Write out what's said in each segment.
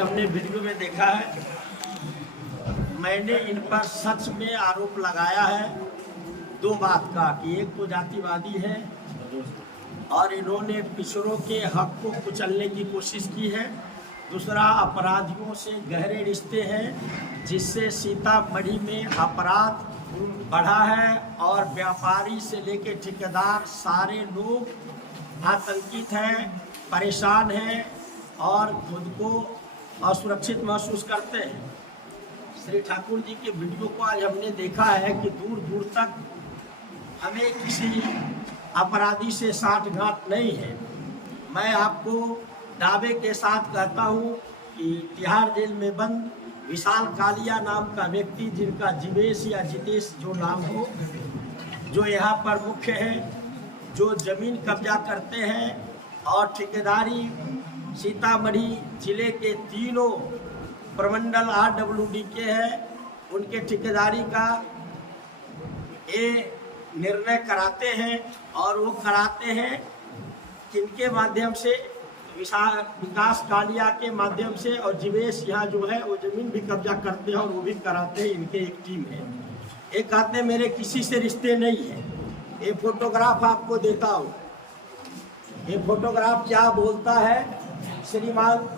हमने वीडियो में देखा है, मैंने इन पर सच में आरोप लगाया है दो बात का कि एक तो जातिवादी है और इन्होंने पिछड़ों के हक को कुचलने की कोशिश की है। दूसरा, अपराधियों से गहरे रिश्ते हैं जिससे सीतामढ़ी में अपराध बढ़ा है और व्यापारी से लेकर ठेकेदार सारे लोग आतंकित हैं, परेशान हैं और खुद को असुरक्षित महसूस करते हैं। श्री ठाकुर जी के वीडियो को आज हमने देखा है कि दूर दूर तक हमें किसी अपराधी से साठगांठ नहीं है। मैं आपको दावे के साथ कहता हूं कि तिहाड़ जेल में बंद विशाल कालिया नाम का व्यक्ति, जिनका जीवेश या जितेश जो नाम हो, जो यहाँ पर मुख्य है, जो जमीन कब्जा करते हैं और ठेकेदारी सीतामढ़ी जिले के तीनों प्रमंडल RWD के हैं, उनके ठेकेदारी का ये निर्णय कराते हैं और वो कराते हैं किनके माध्यम से, विकास कालिया के माध्यम से, और जीवेश यहाँ जो है वो जमीन भी कब्जा करते हैं और वो भी कराते हैं। इनके एक टीम है। एक कहते हैं मेरे किसी से रिश्ते नहीं है। ये फोटोग्राफ आपको देता हूँ। ये फोटोग्राफ क्या बोलता है? श्रीमान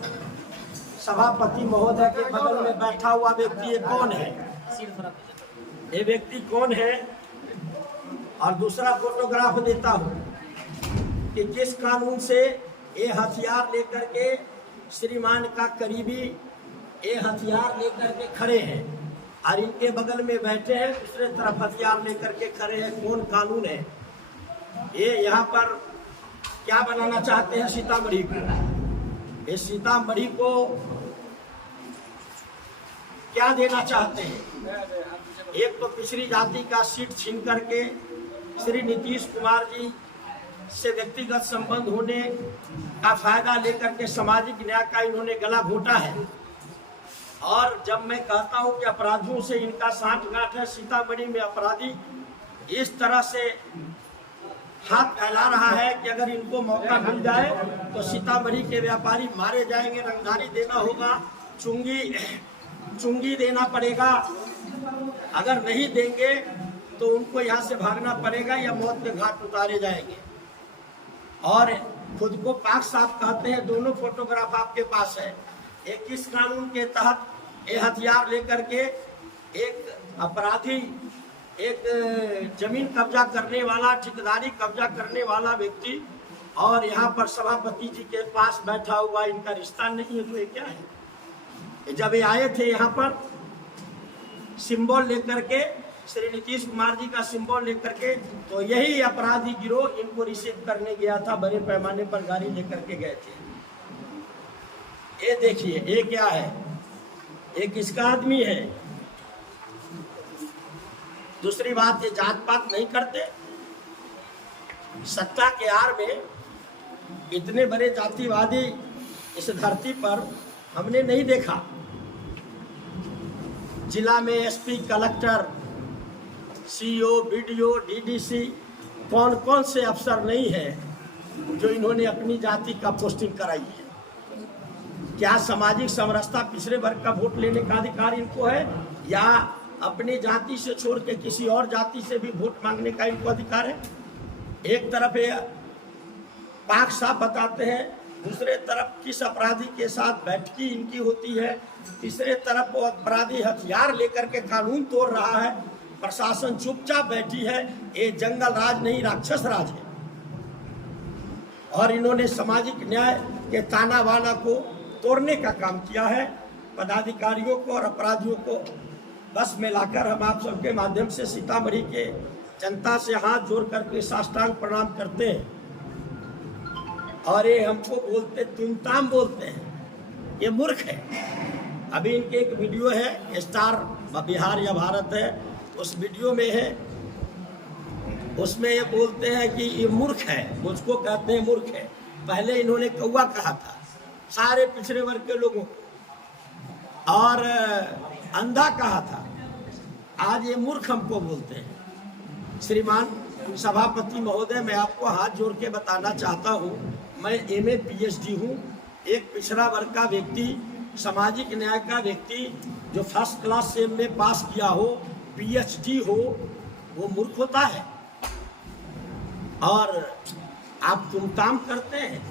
सभापति महोदय के बगल में बैठा हुआ व्यक्ति ये कौन है? ये व्यक्ति कौन है? और दूसरा फोटोग्राफ देता हूँ कि किस कानून से ये हथियार लेकर के श्रीमान का करीबी ये हथियार लेकर के खड़े हैं और इनके बगल में बैठे हैं, दूसरे तरफ हथियार लेकर के खड़े हैं। कौन कानून है ये? यहाँ पर क्या बनाना चाहते हैं सीतामढ़ी को? ये सीतामढ़ी को क्या देना चाहते हैं? एक तो पिछड़ी जाति का सीट छीन करके श्री नीतीश कुमार जी से व्यक्तिगत संबंध होने का फायदा लेकर के सामाजिक न्याय का इन्होंने गला घोटा है। और जब मैं कहता हूं कि अपराधियों से इनका साठगांठ है, सीतामढ़ी में अपराधी इस तरह से हाथ फैला रहा है कि अगर इनको मौका मिल जाए तो सीतामढ़ी के व्यापारी मारे जाएंगे, रंगदारी देना होगा, चुंगी देना पड़ेगा। अगर नहीं देंगे तो उनको यहाँ से भागना पड़ेगा या मौत के घाट उतारे जाएंगे। और खुद को पाक साफ कहते हैं। दोनों फोटोग्राफ आपके पास है। एक किस कानून के तहत ये हथियार लेकर के एक अपराधी, एक जमीन कब्जा करने वाला, ठेकेदारी कब्जा करने वाला व्यक्ति, और यहाँ पर सभापति जी के पास बैठा हुआ, इनका रिश्ता नहीं है तो ये क्या है? जब ये आए थे यहाँ पर सिंबल लेकर के, श्री नीतीश कुमार जी का सिंबल लेकर के, तो यही अपराधी गिरोह इनको रिसीव करने गया था। बड़े पैमाने पर गाड़ी लेकर के गए थे। ये देखिए, ये क्या है? ये किसका आदमी है? दूसरी बात, ये जात पात नहीं करते। सत्ता के आड़ में इतने बड़े जातिवादी इस धरती पर हमने नहीं देखा। जिला में SP, collector, CO, BDO, DDC, कौन कौन से अफसर नहीं है जो इन्होंने अपनी जाति का पोस्टिंग कराई है? क्या सामाजिक समरसता, पिछड़े वर्ग का वोट लेने का अधिकार इनको है, या अपनी जाति से छोड़ के किसी और जाति से भी वोट मांगने का इनको अधिकार है? एक तरफ ये पाक साफ बताते हैं, दूसरे तरफ किस अपराधी के साथ बैठकी इनकी होती है, तीसरे तरफ वो अपराधी हथियार लेकर के कानून तोड़ रहा है, प्रशासन चुपचाप बैठी है। ये जंगल राज नहीं, राक्षस राज है। और इन्होंने सामाजिक न्याय के ताना बाना को तोड़ने का काम किया है। पदाधिकारियों को और अपराधियों को बस में लाकर हम आप सबके माध्यम से सीतामढ़ी के जनता से हाथ जोड़ करके साष्टांग प्रणाम करते हैं। और ये हमको बोलते, तुमताम बोलते हैं, ये मूर्ख है। अभी इनके एक वीडियो है, स्टार बिहार या भारत है, उस वीडियो में है, उसमें ये बोलते हैं कि ये मूर्ख है, मुझको कहते हैं मूर्ख है। पहले इन्होंने कौवा कहा था सारे पिछड़े वर्ग के लोगों को, और अंधा कहा था। आज ये मूर्ख हमको बोलते हैं। श्रीमान सभापति महोदय, मैं आपको हाथ जोड़ के बताना चाहता हूँ, मैं MA PhD हूँ। एक पिछड़ा वर्ग का व्यक्ति सामाजिक न्याय का व्यक्ति जो फर्स्ट क्लास से में पास किया हो, पीएचडी हो, वो मूर्ख होता है। और आप तुमताम करते हैं,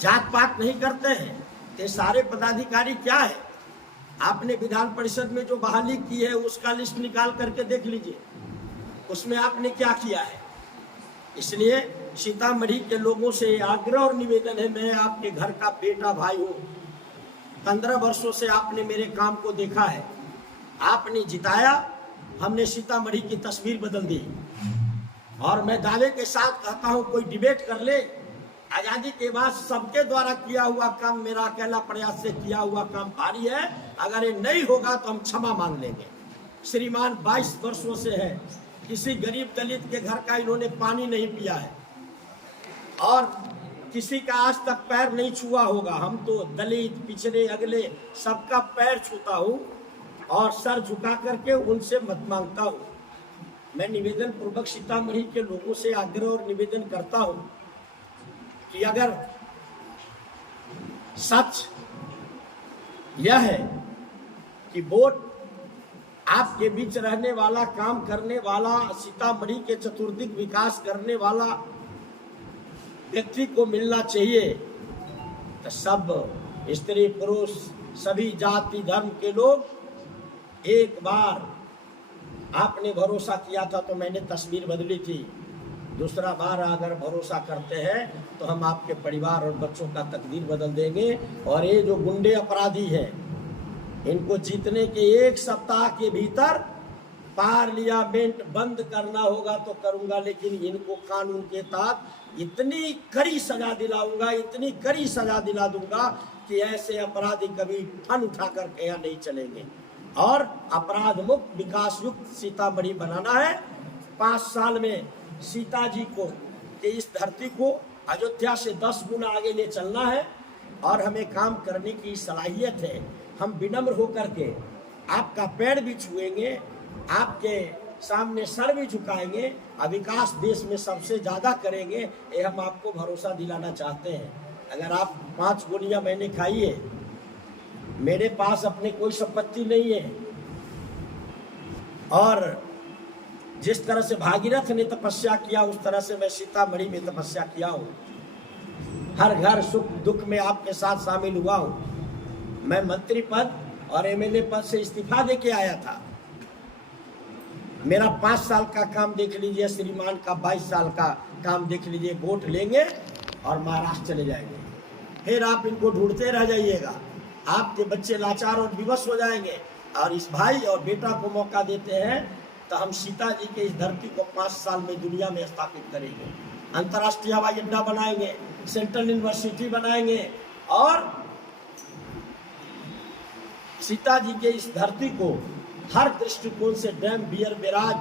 जात पात नहीं करते हैं। ये सारे पदाधिकारी क्या है? आपने विधान परिषद में जो बहाली की है उसका लिस्ट निकाल करके देख लीजिए, उसमें आपने क्या किया है। इसलिए सीतामढ़ी के लोगों से आग्रह और निवेदन है, मैं आपके घर का बेटा भाई हूँ, 15 वर्षों से आपने मेरे काम को देखा है, आपने जिताया, हमने सीतामढ़ी की तस्वीर बदल दी। और मैं दावे के साथ कहता हूँ, कोई डिबेट कर ले, आजादी के बाद सबके द्वारा किया हुआ काम मेरा अकेला प्रयास से किया हुआ काम भारी है, अगर ये नहीं होगा तो हम क्षमा मांग लेंगे। श्रीमान 22 वर्षों से है, किसी गरीब दलित के घर का इन्होंने पानी नहीं पिया है और किसी का आज तक पैर नहीं छुआ होगा। हम तो दलित, पिछड़े, अगले सबका पैर छूता हूँ और सर झुका करके उनसे मत मांगता हूँ। मैं निवेदन पूर्वक सीतामढ़ी के लोगों से आग्रह और निवेदन करता हूँ कि अगर सच यह है कि वोट आपके बीच रहने वाला, काम करने वाला, सीतामढ़ी के चतुर्दिक विकास करने वाला व्यक्ति को मिलना चाहिए, तो सब स्त्री पुरुष सभी जाति धर्म के लोग एक बार आपने भरोसा किया था तो मैंने तस्वीर बदली थी, दूसरा बार अगर भरोसा करते हैं तो हम आपके परिवार और बच्चों का तकदीर बदल देंगे। और ये जो गुंडे अपराधी हैं, इनको जीतने के 1 सप्ताह के भीतर पार्लियामेंट बंद करना होगा तो करूंगा, लेकिन इनको कानून के तहत इतनी कड़ी सजा दिलाऊंगा, इतनी कड़ी सजा दिला दूंगा कि ऐसे अपराधी कभी फन उठा करके यहाँ नहीं चलेंगे। और अपराध मुक्त, विकास युक्त सीतामढ़ी बनाना है। 5 साल में सीता जी को कि इस धरती को अयोध्या से 10 गुना आगे ले चलना है और हमें काम करने की सलाहियत है। हम विनम्र होकर के आपका पैर भी छुएंगे, आपके सामने सर भी झुकाएंगे और विकास देश में सबसे ज़्यादा करेंगे, ये हम आपको भरोसा दिलाना चाहते हैं। अगर आप 5 गोलियां मैंने खाई है, मेरे पास अपने कोई संपत्ति नहीं है और जिस तरह से भागीरथ ने तपस्या किया उस तरह से मैं सीतामढ़ी में तपस्या किया हूँ। हर घर सुख दुख में आपके साथ शामिल हुआ हूँ। मैं मंत्री पद और एमएलए पद से इस्तीफा दे के आया था। मेरा 5 साल का काम देख लीजिए, श्रीमान का 22 साल का काम देख लीजिए। वोट लेंगे और महाराष्ट्र चले जाएंगे, फिर आप इनको ढूंढते रह जाइएगा, आपके बच्चे लाचार और विवश हो जाएंगे। और इस भाई और बेटा को मौका देते हैं तो हम सीता जी के इस धरती को 5 साल में दुनिया में स्थापित करेंगे। अंतर्राष्ट्रीय हवाई अड्डा बनाएंगे, सेंट्रल यूनिवर्सिटी बनाएंगे और सीता जी के इस धरती को हर दृष्टिकोण से dam, weir, barrage,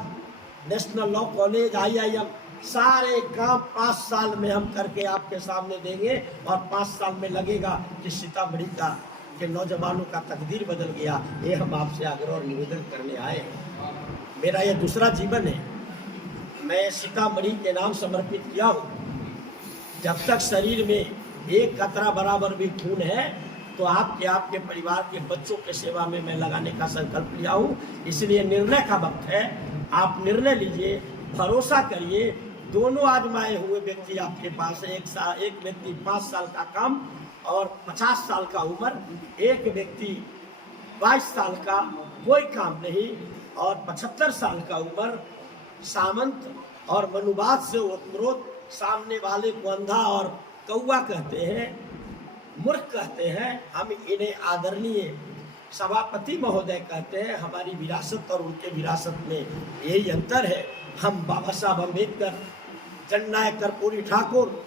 national law college, IIM सारे काम 5 साल में हम करके आपके सामने देंगे। और 5 साल में लगेगा कि सीतामढ़ी का के नौजवानों का तकदीर बदल गया। ये हम आपसे आग्रह और निवेदन करने आए हैं। मेरा ये दूसरा जीवन है, मैं सीतामढ़ी के नाम समर्पित किया हूँ। जब तक शरीर में एक कतरा बराबर भी खून है तो आपके परिवार के बच्चों के सेवा में मैं लगाने का संकल्प लिया हूँ। इसलिए निर्णय का वक्त है, आप निर्णय लीजिए, भरोसा करिए। दोनों आजमाए हुए व्यक्ति आपके पास है। एक व्यक्ति 5 साल का काम और 50 साल का उम्र, एक व्यक्ति 22 साल का कोई काम नहीं और 75 साल का उम्र। सामंत और मनुवाद से ओतप्रोत, सामने वाले को अंधा और कौवा कहते हैं, मूर्ख कहते हैं। हम इन्हें आदरणीय सभापति महोदय कहते हैं। हमारी विरासत और उनके विरासत में यही अंतर है। हम बाबा साहब अम्बेडकर, जननायक कर्पूरी ठाकुर,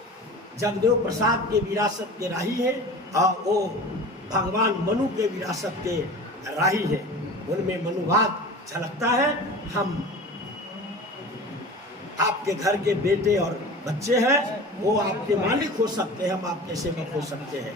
जगदेव प्रसाद के विरासत के राही हैं और वो भगवान मनु के विरासत के राही हैं। उनमें मनुवाद झलकता है। हम आपके घर के बेटे और बच्चे हैं, वो आपके मालिक हो सकते हैं, हम आपके सेवक हो सकते हैं।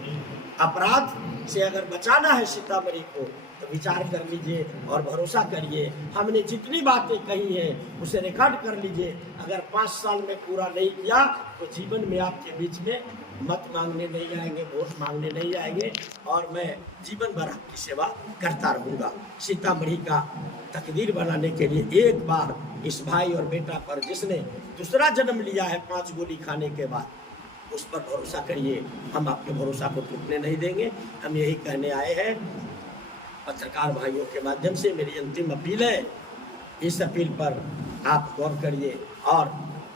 अपराध से अगर बचाना है सीतामढ़ी को तो विचार कर लीजिए और भरोसा करिए। हमने जितनी बातें कही हैं उसे रिकॉर्ड कर लीजिए। अगर 5 साल में पूरा नहीं किया तो जीवन में आपके बीच में मत मांगने नहीं जाएंगे, वोट मांगने नहीं जाएंगे, और मैं जीवन भर आपकी सेवा करता रहूँगा। सीतामढ़ी का तकदीर बनाने के लिए एक बार इस भाई और बेटा पर जिसने दूसरा जन्म लिया है 5 गोली खाने के बाद, उस पर भरोसा करिए। हम आपके भरोसा को टूटने नहीं देंगे। हम यही कहने आए हैं। पत्रकार भाइयों के माध्यम से मेरी अंतिम अपील है, इस अपील पर आप गौर करिए, और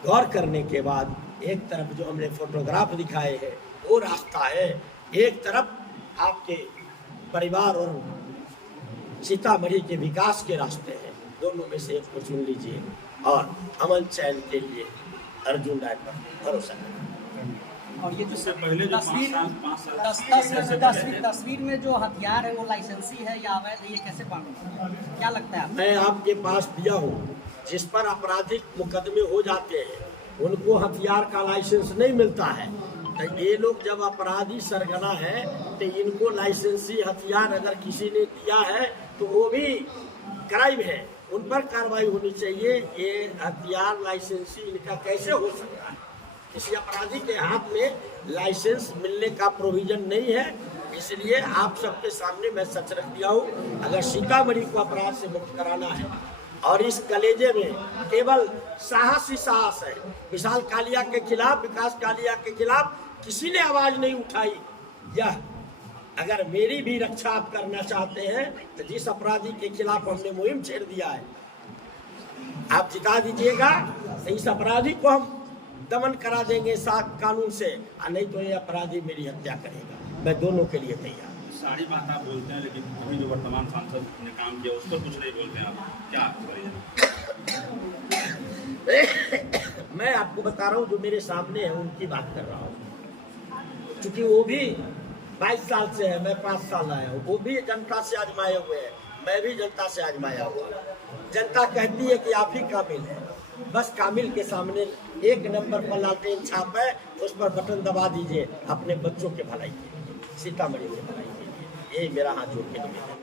गौर करने के बाद एक तरफ जो हमने फोटोग्राफ दिखाए हैं वो रास्ता है, एक तरफ आपके परिवार और सीतामढ़ी के विकास के रास्ते हैं। दोनों में से एक को चुन लीजिए और अमन चैन के लिए अर्जुन राय पर भरोसा करें। और ये जो पहले जो तस्वीर में जो हथियार है वो लाइसेंसी है या अवैध है, ये कैसे मालूम, क्या लगता है? मैं आपके पास दिया हूँ, जिस पर आपराधिक मुकदमे हो जाते हैं उनको हथियार का लाइसेंस नहीं मिलता है। तो ये लोग जब अपराधी सरगना है तो इनको लाइसेंसी हथियार अगर किसी ने दिया है तो वो भी क्राइम है, उन पर कार्रवाई होनी चाहिए। ये हथियार लाइसेंसी इनका कैसे हो सकता है? किसी अपराधी के हाथ में लाइसेंस मिलने का प्रोविजन नहीं है। इसलिए आप सबके सामने मैं सच रख दिया हूँ। अगर सीतामढ़ी को अपराध से मुक्त कराना है और इस कलेजे में केवल साहस ही साहस है, विशाल कालिया के खिलाफ, विकास कालिया के खिलाफ किसी ने आवाज नहीं उठाई। यह अगर मेरी भी रक्षा आप करना चाहते हैं तो जिस अपराधी के खिलाफ हमने मुहिम छेड़ दिया है आप जिता दीजिएगा, तो इस अपराधी को हम दमन करा देंगे साथ कानून से, और नहीं तो ये अपराधी मेरी हत्या करेगा। मैं दोनों के लिए तैयार। सारी बात आप बोलते हैं, लेकिन अभी जो वर्तमान सांसद ने काम किया उस पर कुछ नहीं बोलते हैं आप, क्या मैं आपको बता रहा हूँ, जो मेरे सामने है उनकी बात कर रहा हूँ। क्योंकि वो भी 22 साल से है, मैं 5 साल आया हूँ। वो भी जनता से आजमाए हुए हैं, मैं भी जनता से आजमाया हुआ। जनता कहती है कि आप ही कामिल है, बस कामिल के सामने एक नंबर पर लालटेन छाप है, उस पर बटन दबा दीजिए अपने बच्चों के भलाई के लिए, सीतामढ़ी के भलाई के लिए। यही मेरा हाथ जोड़ के निवेदन है।